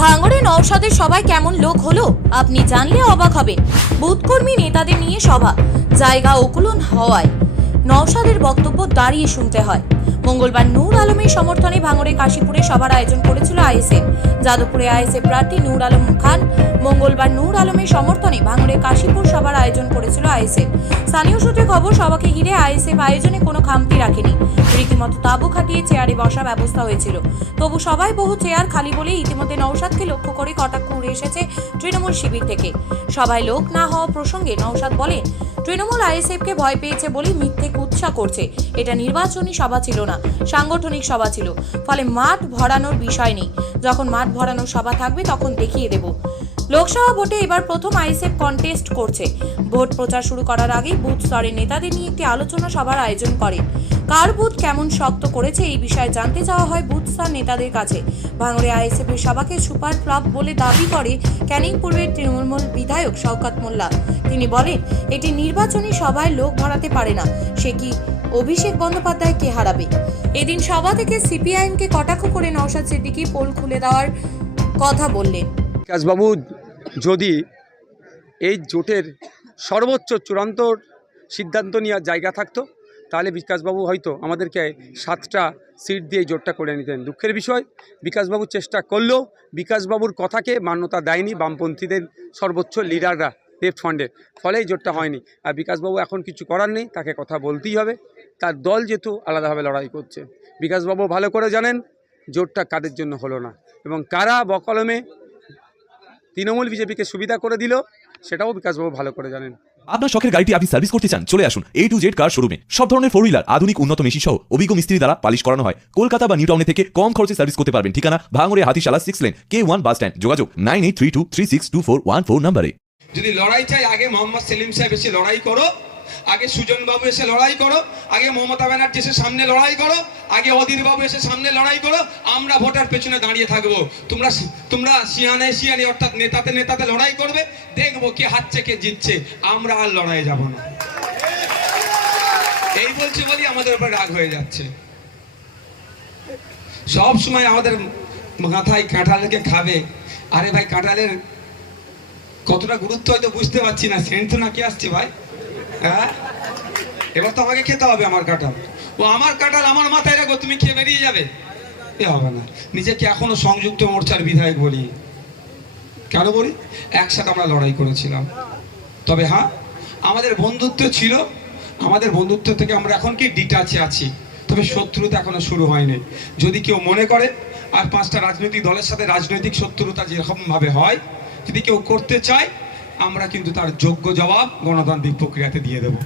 ভাঙড়ে নওশাদের সবাই কেমন লোক হলো, আপনি জানলে অবাক হবেন। বুথকর্মী নেতাদের নিয়ে সভা, জায়গা ওকুলন হওয়ায়। নওশাদের বক্তব্য দাঁড়িয়ে শুনতে হয়। মঙ্গলবার নূর আলমের সমর্থনে ভাঙড়ে কাশীপুরে সভার আয়োজন করেছিল আইএসএফ। যাদবপুরে আইএসএফ প্রার্থী নূর আলম খান মঙ্গলবার নূর আলমের সমর্থনে ভাঙড়ে কাশীপুর সভার আয়োজন করেছিল আইএসএফ। স্থানীয় সূত্রে খবর, সভাকে ঘিরে আইএসএফ আয়োজনে কোনো খামতি রাখেনি। রীতিমতো তাঁবু খাটিয়ে চেয়ারে বসা ব্যবস্থা হয়েছিল। তবু সবাই বহু চেয়ার খালি বলে ইতিমধ্যে নৌসাদকে লক্ষ্য করে কটাক্ষ উড়ে এসেছে তৃণমূল শিবির থেকে। সবাই লোক না হওয়া প্রসঙ্গে নৌসাদ বলেন, তৃণমূল আইএসএফকে ভয় পেয়েছে বলে মিথ্যে কুৎসা করছে। এটা নির্বাচনী সভা ছিল না, সাংগঠনিক সভা ছিল। ফলে মাঠ ভরানোর বিষয় নেই। যখন মাঠ ভরানোর সভা থাকবে তখন দেখিয়ে দেব। লোকসভা ভোটে এবার প্রথম আইএসএফ কন্টেস্ট করছে। ভোট প্রচার শুরু করার আগেই বুথ স্তরের নেতাদের নিয়ে একটি আলোচনা সভার আয়োজন করে। কার বুথ কেমন শক্ত করেছে এই বিষয়ে জানতে চাওয়া হয় বুথ স্তর নেতাদের কাছে। ভাঙড়ে আইএসএফ এর সভাকে সুপার ফ্লপ বলে দাবি করে ক্যানিং পূর্বের তৃণমূল বিধায়ক শওকাত মোল্লা। তিনি বলেন, এটি নির্বাচনী সভায় লোক ভরাতে পারে না। সে কি অভিষেক বন্দ্যোপাধ্যায় কে হারাবে? এদিন সভা থেকে সিপিআইএমকে কটাক্ষ করে নওশাদ সিদ্দিকী পোল খুলে দেওয়ার কথা বললেন। বিকাশবাবু যদি এই জোটের সর্বোচ্চ চূড়ান্ত সিদ্ধান্ত নেওয়ার জায়গা থাকতো, তাহলে বিকাশবাবু হয়তো আমাদেরকে সাতটা সিট দিয়ে জোটটা করে নিতেন। দুঃখের বিষয়, বিকাশবাবু চেষ্টা করলেও বিকাশবাবুর কথাকে মান্যতা দেয়নি বামপন্থীদের সর্বোচ্চ লিডাররা লেফট ফ্রন্টের ফলে এই জোটটা হয়নি। আর বিকাশবাবু এখন কিছু করার নেই, তাকে কথা বলতেই হবে। তার দল যেহেতু আলাদাভাবে লড়াই করছে। বিকাশবাবু ভালো করে জানেন, জোটটা কাদের জন্য হলো না। এবং কারা বকলমে তৃণমূল বিজেপিকে সুবিধা করে দিল, সেটাও বিকাশবাবু ভালো করে জানেন। আপনার শখের গাড়িটি আপনি সার্ভিস করতে চান, চলে আসুন এ টু জেড কার শোরুমে সব ধরনের ফোর হুইলার আধুনিক, উন্নত মেশিন সহ অভিজ্ঞ মিস্ত্রি দ্বারা পালিশ করানো হয়। কলকাতা বা নিউ টাউনে থেকে কম খরচে সার্ভিস করতে পারবেন। ঠিকানা ভাঙড়ে হাতিশালা সিক্স লেন কে ওয়ান বাস স্ট্যান্ড যোগাযোগ nine eight three two three six two four one four নাম্বারে যদি লড়াই চাই, আগে মোহাম্মদ সেলিম সাহেব এসে লড়াই করো, আগে সুজন বাবু এসে লড়াই করো, আগে মমতা ব্যানার্জি এসে সামনে লড়াই করো, আগে অধীর বাবু এসে সামনে লড়াই করো, আমরা ভোটার পেছনে দাঁড়িয়ে থাকব। তোমরা তোমরা সিয়ানে সিয়ানে, অর্থাৎ নেতাতে নেতাতে লড়াই করবে, দেখব কে হারছে, কে জিতছে, আমরা আর লড়াই যাব না। এই বলছি বলি আমাদের উপর রাগ হয়ে যাচ্ছে। সব সময় আমাদের মাথায় কাঁঠালকে খাবে। আরে ভাই, কাঁঠালের কতটা গুরুত্ব হয়তো বুঝতে পারছি না। সেন্ট নাকি আসছে ভাই? হ্যাঁ? এবার তো আমাকে খেতে হবে আমার কাঁঠাল। ও, আমার কাঁঠাল আমার মাথায় রাখো, তুমি খেয়ে বেরিয়ে যাবে। এ হবে না। নিজেকে এখনও সংযুক্ত মোর্চার বিধায়ক বলি। কেন বলি? একসাথে আমরা লড়াই করেছিলাম। তবে হ্যাঁ আমাদের বন্ধুত্ব ছিল। আমাদের বন্ধুত্ব থেকে আমরা এখন কি ডিটাচে আছি? তবে শত্রুতা এখনও শুরু হয়নি। যদি কেউ মনে করে, আর পাঁচটা রাজনৈতিক দলের সাথে রাজনৈতিক শত্রুতা যেরকমভাবে হয় যদি কেউ করতে চায় আমরা কিন্তু তার যোগ্য জবাব গণতান্ত্রিক প্রক্রিয়াতে দিয়ে দেবো।